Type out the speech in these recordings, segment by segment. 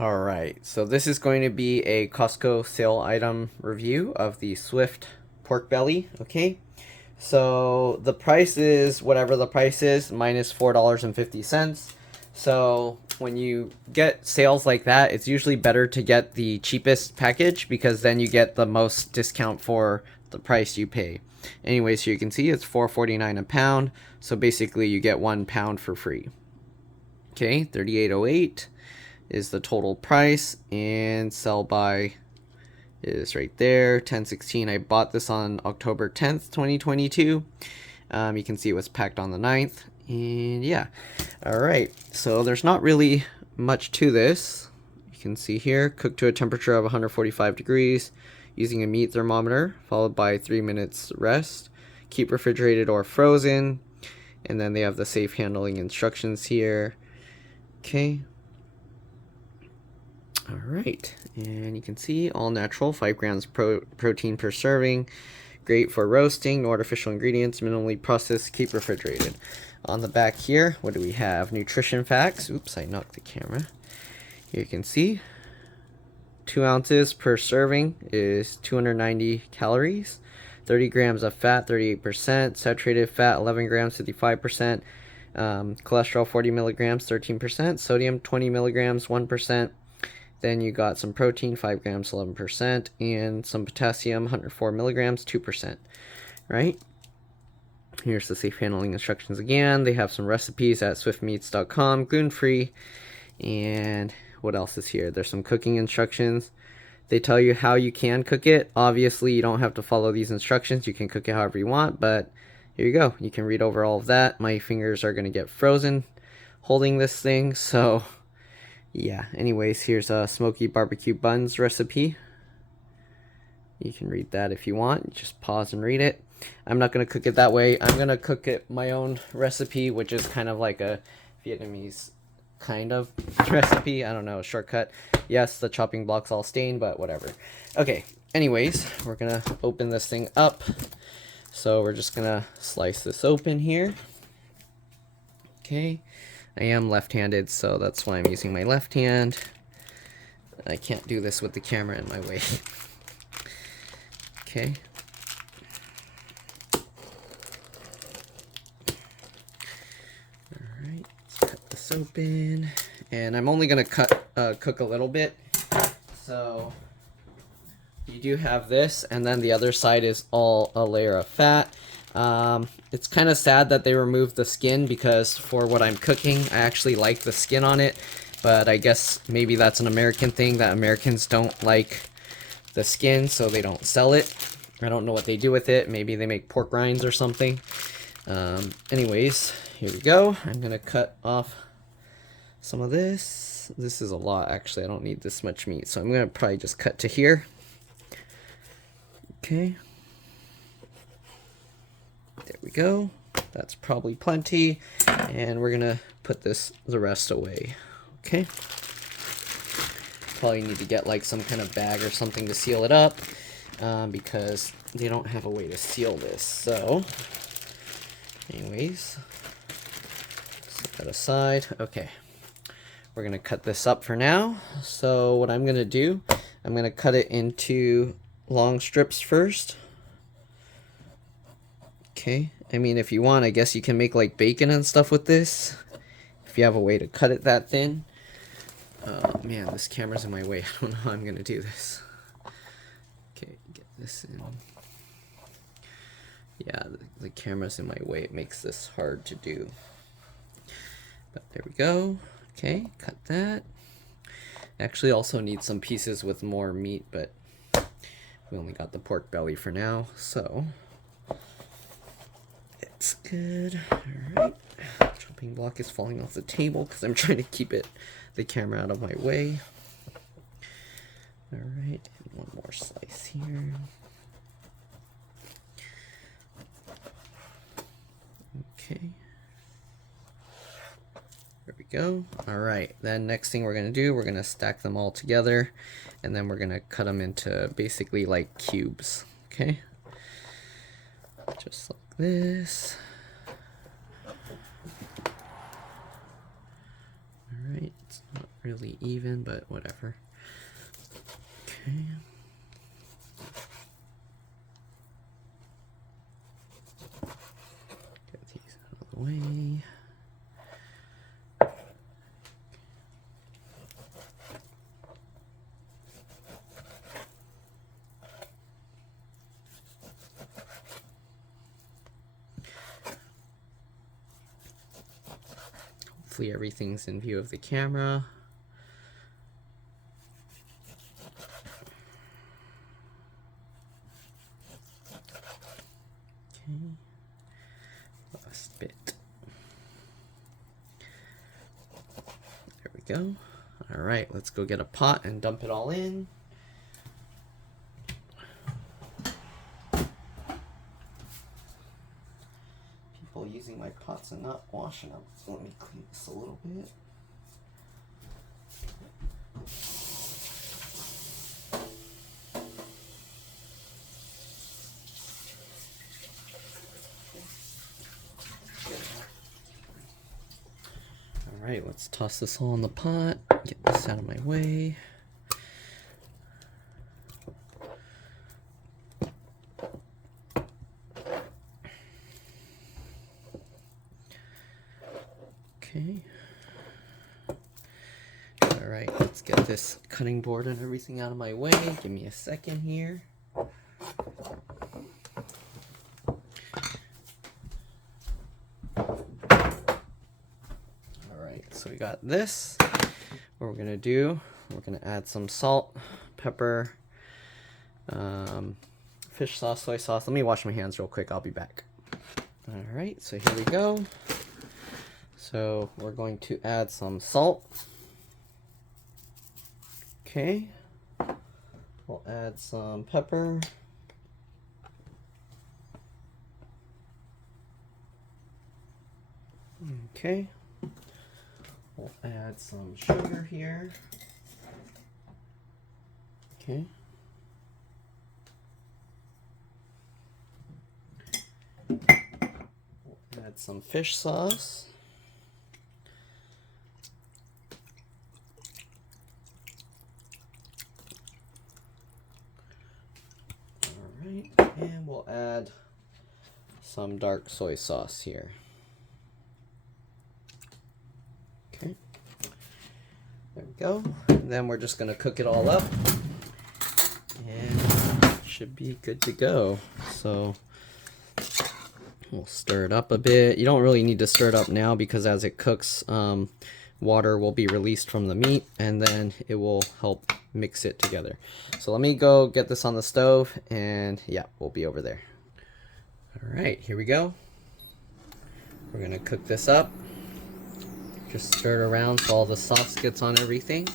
Alright, so this is going to be a Costco sale item review of the Swift pork belly, okay? So the price is whatever the price is, minus $4.50. So when you get sales like that, it's usually better to get the cheapest package because then you get the most discount for the price you pay. Anyway, so you can see it's $4.49 a pound, so basically you get 1 pound for free. Okay, $38.08 is the total price, and sell by is right there, 10/16. I bought this on October 10th, 2022. You can see it was packed on the 9th, and yeah. All right, so there's not really much to this. You can see here, cooked to a temperature of 145 degrees using a meat thermometer, followed by 3 minutes rest. Keep refrigerated or frozen, and then they have the safe handling instructions here. Okay. All right, and you can see all natural, 5 grams protein per serving. Great for roasting, no artificial ingredients, minimally processed, keep refrigerated. On the back here, what do we have? Nutrition facts. Oops, I knocked the camera. Here you can see 2 ounces per serving is 290 calories, 30 grams of fat, 38%, saturated fat, 11 grams, 55%, cholesterol, 40 milligrams, 13%, sodium, 20 milligrams, 1%. Then you got some protein, 5 grams, 11%, and some potassium, 104 milligrams, 2%, right? Here's the safe handling instructions again. They have some recipes at swiftmeats.com, gluten-free, and what else is here? There's some cooking instructions. They tell you how you can cook it. Obviously, you don't have to follow these instructions. You can cook it however you want, but here you go. You can read over all of that. My fingers are going to get frozen holding this thing, so yeah, anyways, here's a smoky barbecue buns recipe. You can read that if you want. Just pause and read it. I'm not going to cook it that way. I'm going to cook it my own recipe, which is kind of like a Vietnamese kind of recipe. I don't know, a shortcut. Yes, the chopping block's all stained, but whatever. Okay, anyways, we're going to open this thing up. So we're just going to slice this open here. Okay. I am left-handed, so that's why I'm using my left hand. I can't do this with the camera in my way. Okay. Alright, let's cut this open. And I'm only going to cook a little bit. So you do have this, and then the other side is all a layer of fat. It's kind of sad that they removed the skin because for what I'm cooking, I actually like the skin on it, but I guess maybe that's an American thing that Americans don't like the skin, so they don't sell it. I don't know what they do with it. Maybe they make pork rinds or something. Anyways, here we go. I'm gonna cut off some of this. This is a lot, actually. I don't need this much meat, so I'm gonna probably just cut to here. Okay. There we go. That's probably plenty. And we're gonna put the rest away. Okay. Probably need to get like some kind of bag or something to seal it up because they don't have a way to seal this. So, anyways, set that aside. Okay. We're gonna cut this up for now. So what I'm gonna do, I'm gonna cut it into long strips first. Okay, I mean, if you want, I guess you can make like bacon and stuff with this, if you have a way to cut it that thin. Oh man, this camera's in my way. I don't know how I'm gonna do this. Okay, get this in. Yeah, the camera's in my way. It makes this hard to do. But there we go. Okay, cut that. Actually also need some pieces with more meat, but we only got the pork belly for now, so it's good. Alright. Chopping block is falling off the table because I'm trying to keep the camera out of my way. Alright, and one more slice here. Okay. There we go. Alright, then next thing we're going to do, we're going to stack them all together, and then we're going to cut them into basically like cubes. Okay? Just like this. Alright, it's not really even, but whatever. Okay. Get these out of the way. Hopefully everything's in view of the camera. Okay, last bit. There we go. All right, let's go get a pot and dump it all in. Using my pots and not washing them. So let me clean this a little bit. All right, let's toss this all in the pot. Get this out of my way. Okay. All right, let's get this cutting board and everything out of my way. Give me a second here. All right, so we got this. What we're gonna do, we're gonna add some salt, pepper, fish sauce, soy sauce. Let me wash my hands real quick. I'll be back. All right, so here we go. So we're going to add some salt. Okay. We'll add some pepper. Okay. We'll add some sugar here. Okay. We'll add some fish sauce. And we'll add some dark soy sauce here. Okay. There we go. And then we're just going to cook it all up. And it should be good to go. So we'll stir it up a bit. You don't really need to stir it up now because as it cooks, water will be released from the meat and then it will help mix it together. So let me go get this on the stove and yeah, we'll be over there. All right, here we go. We're gonna cook this up. Just stir it around so all the sauce gets on everything.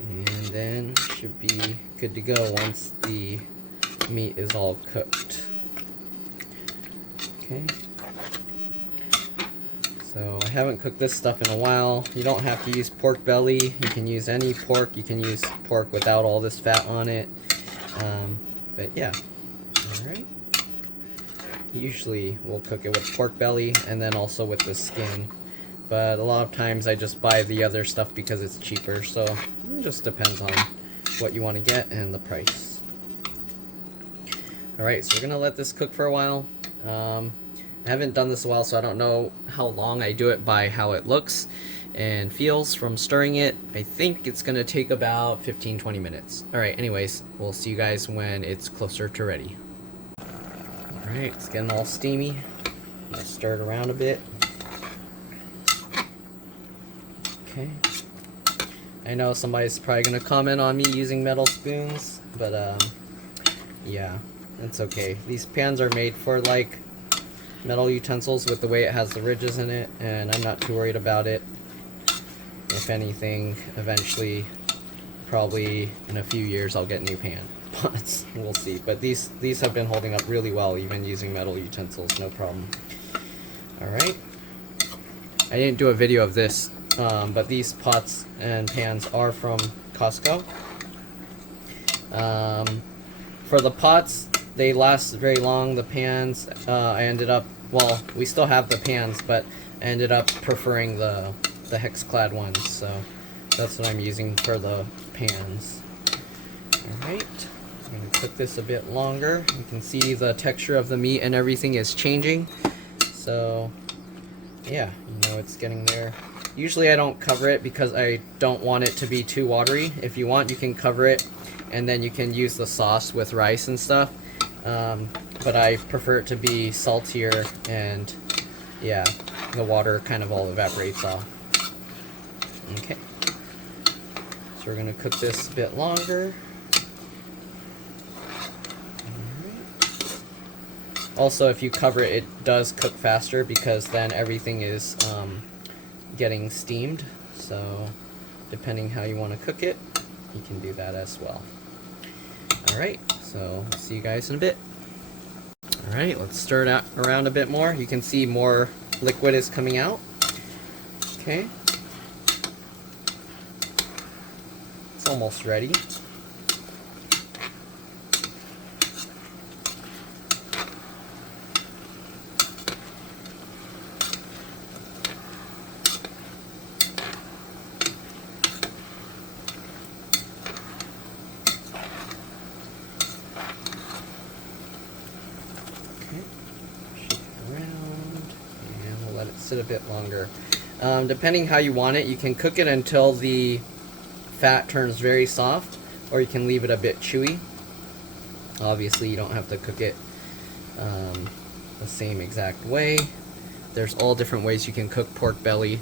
And then it should be good to go once the meat is all cooked. Okay. So I haven't cooked this stuff in a while. You don't have to use pork belly. You can use any pork. You can use pork without all this fat on it. But yeah, all right. Usually we'll cook it with pork belly and then also with the skin. But a lot of times I just buy the other stuff because it's cheaper. So it just depends on what you want to get and the price. All right, so we're gonna let this cook for a while. I haven't done this a while, so I don't know how long. I do it by how it looks and feels from stirring it. I think it's going to take about 15-20 minutes. Alright, anyways, we'll see you guys when it's closer to ready. Alright, it's getting all steamy. I'll stir it around a bit. Okay. I know somebody's probably going to comment on me using metal spoons, but yeah, it's okay. These pans are made for like metal utensils with the way it has the ridges in it, and I'm not too worried about it. If anything, eventually, probably in a few years, I'll get new pan pots. We'll see. But these have been holding up really well, even using metal utensils, no problem. Alright. I didn't do a video of this, but these pots and pans are from Costco. For the pots, they last very long. The pans, I ended up, well, we still have the pans, but I ended up preferring the hex-clad ones. So That's what I'm using for the pans. Alright, I'm going to cook this a bit longer. You can see the texture of the meat and everything is changing. So, yeah, you know it's getting there. Usually I don't cover it because I don't want it to be too watery. If you want, you can cover it and then you can use the sauce with rice and stuff. But I prefer it to be saltier, and yeah, the water kind of all evaporates off. Okay, so we're going to cook this a bit longer. Also, if you cover it, it does cook faster because then everything is getting steamed. So depending how you want to cook it, you can do that as well. Alright, so see you guys in a bit. Alright, let's stir it around a bit more. You can see more liquid is coming out. Okay. It's almost ready. Sit a bit longer. Depending how you want it, you can cook it until the fat turns very soft, or you can leave it a bit chewy. Obviously, you don't have to cook it the same exact way. There's all different ways you can cook pork belly.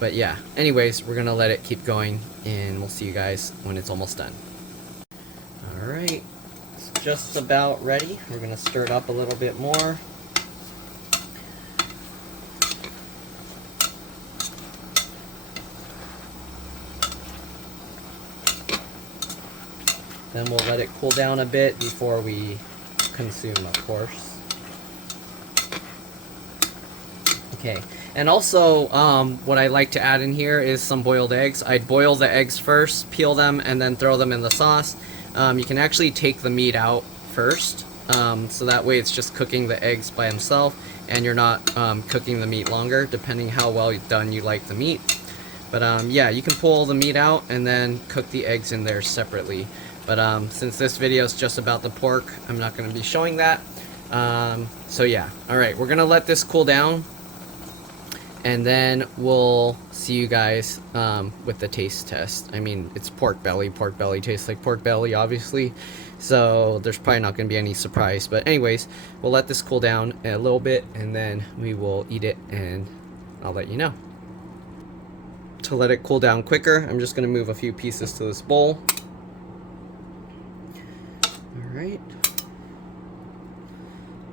But yeah, anyways, we're gonna let it keep going, and we'll see you guys when it's almost done. Alright, it's just about ready. We're gonna stir it up a little bit more. Then we'll let it cool down a bit before we consume, of course. Okay, and also what I like to add in here is some boiled eggs. I'd boil the eggs first, peel them, and then throw them in the sauce. You can actually take the meat out first, so that way it's just cooking the eggs by themselves, and you're not cooking the meat longer, depending how well done you like the meat. But yeah, you can pull the meat out and then cook the eggs in there separately. But since this video is just about the pork, I'm not going to be showing that. So yeah, alright, we're going to let this cool down, and then we'll see you guys with the taste test. I mean, it's pork belly. Pork belly tastes like pork belly, obviously. So there's probably not going to be any surprise. But anyways, we'll let this cool down a little bit, and then we will eat it, and I'll let you know. To let it cool down quicker, I'm just going to move a few pieces to this bowl. Alright,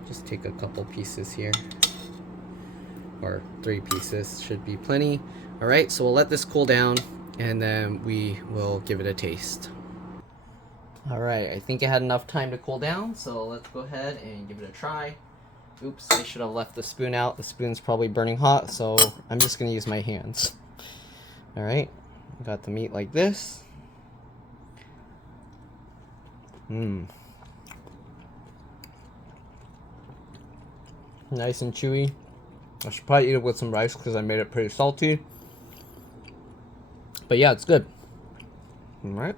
just take a couple pieces here, or 3 pieces should be plenty. Alright, so we'll let this cool down, and then we will give it a taste. Alright, I think it had enough time to cool down, so let's go ahead and give it a try. Oops, I should have left the spoon out. The spoon's probably burning hot, so I'm just going to use my hands. Alright, got the meat like this. Nice and chewy. I should probably eat it with some rice because I made it pretty salty. But yeah, it's good. Alright.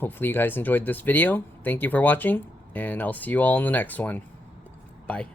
Hopefully you guys enjoyed this video. Thank you for watching, and I'll see you all in the next one. Bye.